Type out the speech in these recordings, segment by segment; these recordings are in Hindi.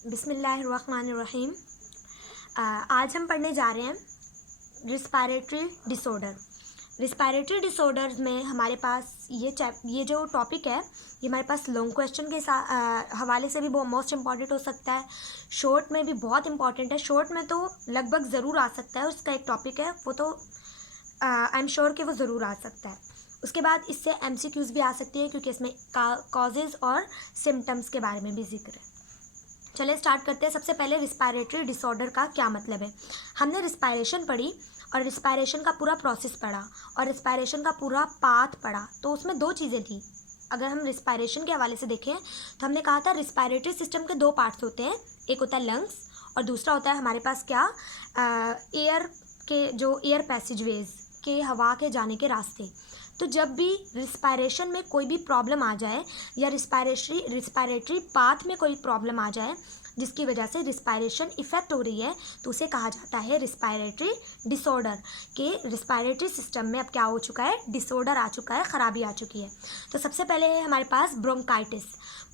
बिस्मिल्लाहिर्रहमानिर्रहीम। आज हम पढ़ने जा रहे हैं रिस्पायरेटरी डिसऑर्डर। रिस्पायरेटरी डिसऑर्डर्स में हमारे पास ये जो टॉपिक है ये हमारे पास लॉन्ग क्वेश्चन के हवाले से भी बहुत मोस्ट इम्पॉर्टेंट हो सकता है, शॉर्ट में भी बहुत इंपॉर्टेंट है। शॉर्ट में तो लगभग ज़रूर आ सकता है, उसका एक टॉपिक है वो तो आई एम श्योर कि वो ज़रूर आ सकता है। उसके बाद इससे MCQs भी आ सकती हैं क्योंकि इसमें कॉजेज़ और सिम्टम्स के बारे में भी जिक्र है। चलिए स्टार्ट करते हैं। सबसे पहले रिस्पायरेटरी डिसऑर्डर का क्या मतलब है। हमने रिस्पायरेशन पढ़ी और रिस्पायरेशन का पूरा प्रोसेस पढ़ा और रिस्पायरेशन का पूरा पाथ पढ़ा। तो उसमें दो चीज़ें थी। अगर हम रिस्पायरेशन के हवाले से देखें तो हमने कहा था रिस्पायरेटरी सिस्टम के दो पार्ट्स होते हैं, एक होता है लंग्स और दूसरा होता है हमारे पास क्या एयर के जो एयर पैसेजवेज के हवा के जाने के रास्ते। तो जब भी रिस्पायरेशन में कोई भी प्रॉब्लम आ जाए या रिस्पायरेटरी पाथ में कोई प्रॉब्लम आ जाए जिसकी वजह से रिस्पायरेशन इफेक्ट हो रही है तो उसे कहा जाता है रिस्पायरेटरी डिसऑर्डर। के रिस्पायरेटरी सिस्टम में अब क्या हो चुका है, डिसऑर्डर आ चुका है, ख़राबी आ चुकी है। तो सबसे पहले है हमारे पास ब्रोंकाइटिस।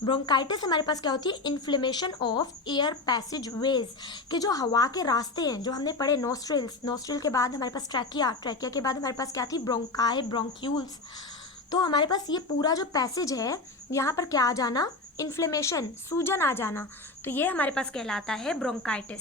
ब्रोंकाइटिस हमारे पास क्या होती है, inflammation of air passage ways के जो हवा के रास्ते हैं जो हमने पढ़े, नोस्ट्रिल के बाद हमारे पास ट्रैकिया के बाद हमारे पास क्या थी, ब्रोंकाई, ब्रोंक्यूल्स। तो हमारे पास ये पूरा जो पैसेज है यहाँ पर क्या आ जाना, इन्फ्लेमेशन, सूजन आ जाना, तो ये हमारे पास कहलाता है ब्रोंकाइटिस।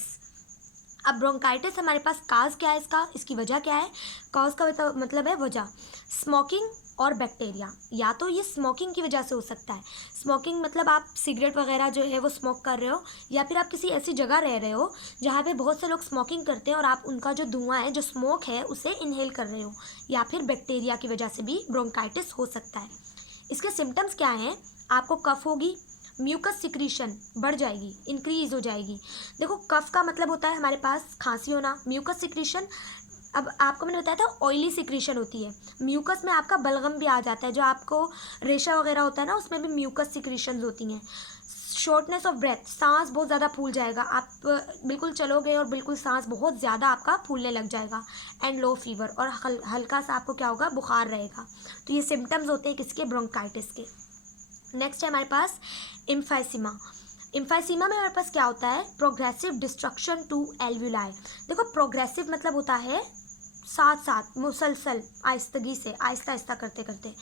अब ब्रोंकाइटिस हमारे पास काज क्या है, इसकी वजह क्या है, कॉज का मतलब है वजह, स्मोकिंग और बैक्टीरिया। या तो ये स्मोकिंग की वजह से हो सकता है, स्मोकिंग मतलब आप सिगरेट वगैरह जो है वो स्मोक कर रहे हो, या फिर आप किसी ऐसी जगह रह रहे हो जहाँ पे बहुत से लोग स्मोकिंग करते हैं और आप उनका जो धुआं है, जो स्मोक है, उसे इनहेल कर रहे हो, या फिर बैक्टीरिया की वजह से भी ब्रोंकाइटिस हो सकता है। इसके सिम्टम्स क्या हैं, आपको कफ होगी, म्यूकस सिक्रीशन बढ़ जाएगी, इंक्रीज हो जाएगी। देखो कफ का मतलब होता है हमारे पास खांसी होना, म्यूकस सिक्रीशन, अब आपको मैंने बताया था ऑयली सिक्रीशन होती है, म्यूकस में आपका बलगम भी आ जाता है, जो आपको रेशा वगैरह होता है ना उसमें भी म्यूकस सिक्रीशंस होती हैं। शॉर्टनेस ऑफ ब्रेथ, सांस बहुत ज़्यादा फूल जाएगा, आप बिल्कुल चलोगे और बिल्कुल सांस बहुत ज़्यादा आपका फूलने लग जाएगा। एंड लो फीवर, और हल्का सा आपको क्या होगा, बुखार रहेगा। तो ये सिम्टम्स होते हैं किसके, ब्रोंकाइटिस के। नेक्स्ट है हमारे पास इम्फाइसीमा। इम्फाइसीमा में हमारे पास क्या होता है, प्रोग्रेसिव डिस्ट्रक्शन टू एल्वुलाई। देखो प्रोग्रेसिव मतलब होता है साथ साथ, मुसलसल, आहिस्तगी से, आहिस्ता आहिस्ता करते करते।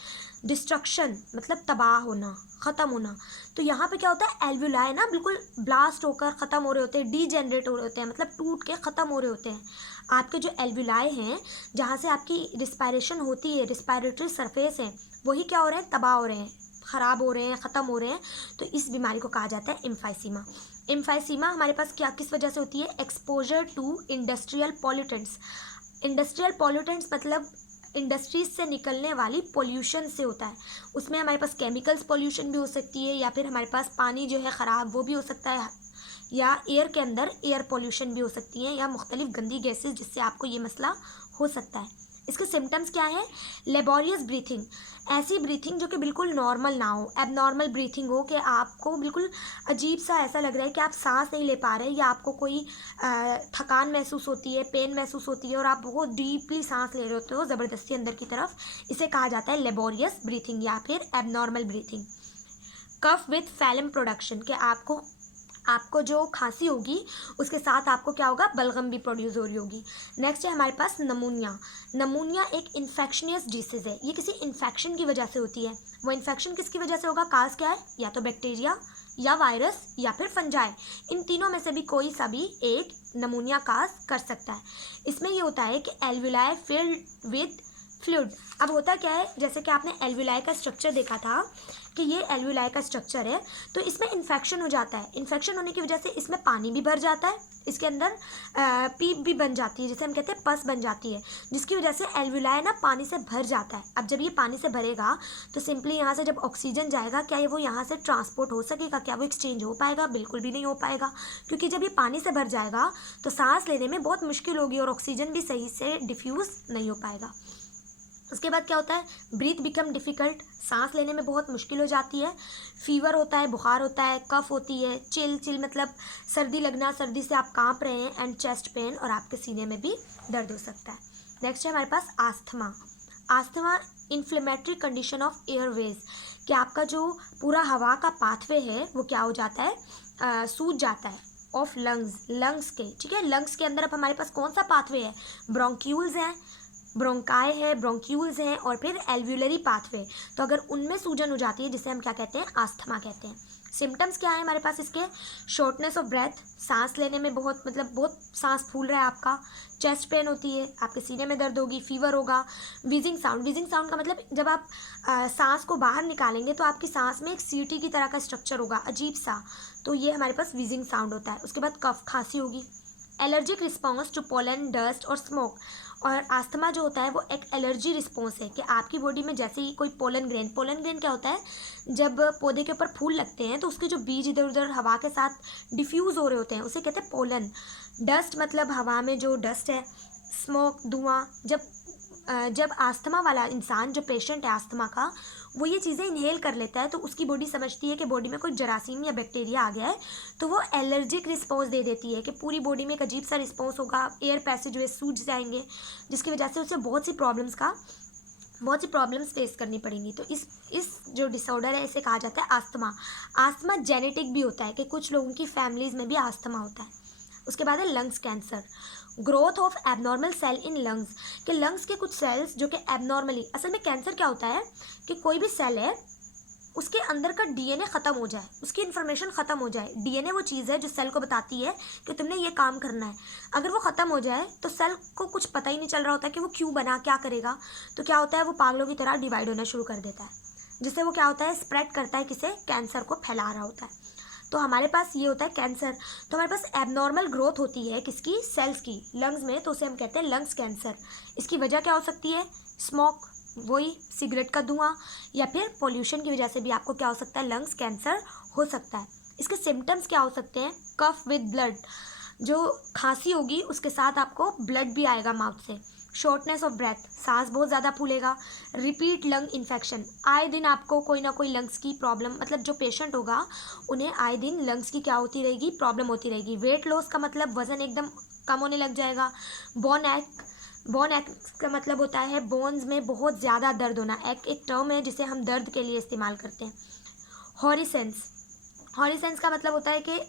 डिस्ट्रक्शन मतलब तबाह होना, ख़त्म होना। तो यहाँ पे क्या होता है, एल्वुलाई ना बिल्कुल ब्लास्ट होकर ख़त्म हो रहे होते हैं, डीजेनरेट हो रहे होते हैं, मतलब टूट के ख़त्म हो रहे होते हैं। आपके जो एल्वुलाई हैं जहाँ से आपकी रिस्पायरेशन होती है, रिस्पायरेटरी सरफेस है, वही क्या हो रहे हैं, तबाह हो रहे हैं, ख़राब हो रहे हैं, ख़त्म हो रहे हैं। तो इस बीमारी को कहा जाता है इम्फाइसीमा। इम्फाइसीमा हमारे पास क्या किस वजह से होती है, exposure to industrial pollutants. Industrial pollutants मतलब इंडस्ट्रीज से निकलने वाली पोल्यूशन से होता है। उसमें हमारे पास केमिकल्स पोल्यूशन भी हो सकती है, या फिर हमारे पास पानी जो है ख़राब वो भी हो सकता है, या एयर के अंदर एयर पोल्यूशन भी हो सकती है, या मुख्तलिफ गंदी गैसेस जिससे आपको ये मसला हो सकता है। इसके सिम्टम्स क्या है, लेबोरियस ब्रीथिंग, ऐसी ब्रीथिंग जो कि बिल्कुल नॉर्मल ना हो, एबनॉर्मल ब्रीथिंग हो, कि आपको बिल्कुल अजीब सा ऐसा लग रहा है कि आप सांस नहीं ले पा रहे, या आपको कोई थकान महसूस होती है, पेन महसूस होती है और आप बहुत डीपली सांस ले रहे होते हो ज़बरदस्ती अंदर की तरफ, इसे कहा जाता है लेबोरियस ब्रीथिंग या फिर abnormal breathing. Cough with phlegm production, के आपको जो खांसी होगी उसके साथ आपको क्या होगा, बलगम भी प्रोड्यूस हो रही होगी। नेक्स्ट है हमारे पास नमूनिया। नमूनिया एक इन्फेक्शनियस डिसीज़ है, ये किसी इन्फेक्शन की वजह से होती है। वो इन्फेक्शन किसकी वजह से होगा, काज क्या है, या तो बैक्टीरिया या वायरस या फिर फंजाई, इन तीनों में से भी कोई सा भी एक नमूनिया काज कर सकता है। इसमें ये होता है कि एल्वुलाई फिल्ड विद फ्लूइड। अब होता क्या है, जैसे कि आपने एल्वुलाई का स्ट्रक्चर देखा था कि ये एल्वुलाई का स्ट्रक्चर है, तो इसमें इन्फेक्शन हो जाता है, इन्फेक्शन होने की वजह से इसमें पानी भी भर जाता है, इसके अंदर पीप भी बन जाती है, जिसे हम कहते हैं पस बन जाती है, जिसकी वजह से एल्वुलाई ना पानी से भर जाता है। अब जब ये पानी से भरेगा तो सिंपली यहाँ से जब ऑक्सीजन जाएगा, क्या ये वो यहाँ से ट्रांसपोर्ट हो सकेगा, क्या वो एक्सचेंज हो पाएगा, बिल्कुल भी नहीं हो पाएगा, क्योंकि जब ये पानी से भर जाएगा तो सांस लेने में बहुत मुश्किल होगी और ऑक्सीजन भी सही से डिफ्यूज़ नहीं हो पाएगा। उसके बाद क्या होता है, ब्रीथ बिकम डिफ़िकल्ट, सांस लेने में बहुत मुश्किल हो जाती है, फीवर होता है, बुखार होता है, कफ होती है, चिल मतलब सर्दी लगना, सर्दी से आप कांप रहे हैं, एंड चेस्ट पेन, और आपके सीने में भी दर्द हो सकता है। नेक्स्ट है हमारे पास asthma. Asthma inflammatory condition of airways, कि आपका जो पूरा हवा का पाथवे है वो क्या हो जाता है, सूज जाता है ऑफ लंग्स के, ठीक है। लंग्स के अंदर अब हमारे पास कौन सा पाथवे है, ब्रोंक्यूल्स हैं, ब्रोंकाई है, ब्रोंक्यूल्स हैं और फिर एल्व्यूलरी पाथवे। तो अगर उनमें सूजन हो जाती है जिसे हम क्या कहते हैं, आस्थमा कहते हैं। सिम्टम्स क्या है हमारे पास इसके, शॉर्टनेस ऑफ ब्रेथ, सांस लेने में बहुत सांस फूल रहा है आपका, चेस्ट पेन होती है, आपके सीने में दर्द होगी, फीवर होगा, वीजिंग साउंड का मतलब जब आप सांस को बाहर निकालेंगे तो आपकी सांस में एक सीटी की तरह का स्ट्रक्चर होगा अजीब सा, तो ये हमारे पास वीजिंग साउंड होता है। उसके बाद कफ, खांसी होगी, allergic response to pollen, dust और स्मोक। और आस्थमा जो होता है वो एक एलर्जी रिस्पॉन्स है कि आपकी बॉडी में जैसे ही कोई पोलन ग्रेन क्या होता है, जब पौधे के ऊपर फूल लगते हैं तो उसके जो बीज इधर उधर हवा के साथ डिफ्यूज़ हो रहे होते हैं उसे कहते हैं पोलन। डस्ट मतलब हवा में जो डस्ट है, स्मोक धुआं। जब आस्थमा वाला इंसान, जो पेशेंट है आस्थमा का, वो ये चीज़ें इनहेल कर लेता है तो उसकी बॉडी समझती है कि बॉडी में कोई जरासीम या बैक्टीरिया आ गया है, तो वो एलर्जिक रिस्पॉन्स दे देती है कि पूरी बॉडी में एक अजीब सा रिस्पॉन्स होगा, एयर पैसेज वे सूज जाएंगे, जिसकी वजह से उसे बहुत सी प्रॉब्लम्स फेस करनी पड़ेंगी। तो इस जो डिसऑर्डर है इसे कहा जाता है आस्थमा। आस्थमा जेनेटिक भी होता है कि कुछ लोगों की फैमिलीज़ में भी आस्थमा होता है। उसके बाद है lungs cancer, growth of abnormal cell in lungs, कि लंग्स के कुछ सेल्स जो कि एबनॉर्मली, असल में कैंसर क्या होता है कि कोई भी सेल है उसके अंदर का डीएनए ख़त्म हो जाए, उसकी इन्फॉर्मेशन ख़त्म हो जाए। डीएनए वो चीज़ है जो सेल को बताती है कि तुमने ये काम करना है। अगर वो ख़त्म हो जाए तो सेल को कुछ पता ही नहीं चल रहा होता कि वो क्यों बना, क्या करेगा, तो क्या होता है, वो पागलों की तरह डिवाइड होना शुरू कर देता है, जिससे वो क्या होता है, स्प्रेड करता है, किसे, कैंसर को फैला रहा होता है। तो हमारे पास ये होता है कैंसर। तो हमारे पास एबनॉर्मल ग्रोथ होती है किसकी, सेल्स की, लंग्स में, तो उसे हम कहते हैं लंग्स कैंसर। इसकी वजह क्या हो सकती है, स्मोक, वही सिगरेट का धुआं, या फिर पोल्यूशन की वजह से भी आपको क्या हो सकता है, लंग्स कैंसर हो सकता है। इसके सिम्टम्स क्या हो सकते हैं, कफ विद ब्लड, जो खांसी होगी उसके साथ आपको ब्लड भी आएगा माउथ से, शॉर्टनेस ऑफ ब्रेथ, सांस बहुत ज़्यादा फूलेगा, रिपीट लंग इन्फेक्शन, आए दिन आपको कोई ना कोई लंग्स की प्रॉब्लम, मतलब जो पेशेंट होगा उन्हें आए दिन लंग्स की क्या होती रहेगी, प्रॉब्लम होती रहेगी। वेट लॉस का मतलब वज़न एकदम कम होने लग जाएगा। बोन एक का मतलब होता है बोन्स में बहुत ज़्यादा दर्द होना, एक टर्म है जिसे हम दर्द के लिए इस्तेमाल करते हैं। हॉरिसेंस का मतलब होता है कि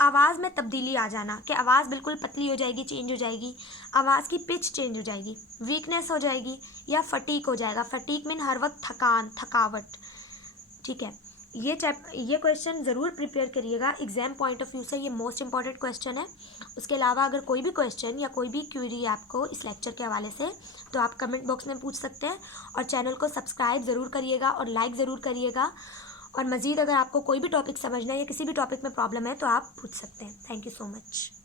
आवाज़ में तब्दीली आ जाना, कि आवाज़ बिल्कुल पतली हो जाएगी, चेंज हो जाएगी, आवाज़ की पिच चेंज हो जाएगी, वीकनेस हो जाएगी या फटीक हो जाएगा। फटीक मीन हर वक्त थकावट, ठीक है। ये क्वेश्चन ज़रूर प्रिपेयर करिएगा, एग्जाम पॉइंट ऑफ व्यू से ये मोस्ट इंपॉर्टेंट क्वेश्चन है। उसके अलावा अगर कोई भी क्वेश्चन या कोई भी क्वेरी है आपको इस लेक्चर के हवाले से तो आप कमेंट बॉक्स में पूछ सकते हैं, और चैनल को सब्सक्राइब ज़रूर करिएगा और लाइक ज़रूर करिएगा। और मज़ीद अगर आपको कोई भी टॉपिक समझना है या किसी भी टॉपिक में प्रॉब्लम है तो आप पूछ सकते हैं। Thank you so much.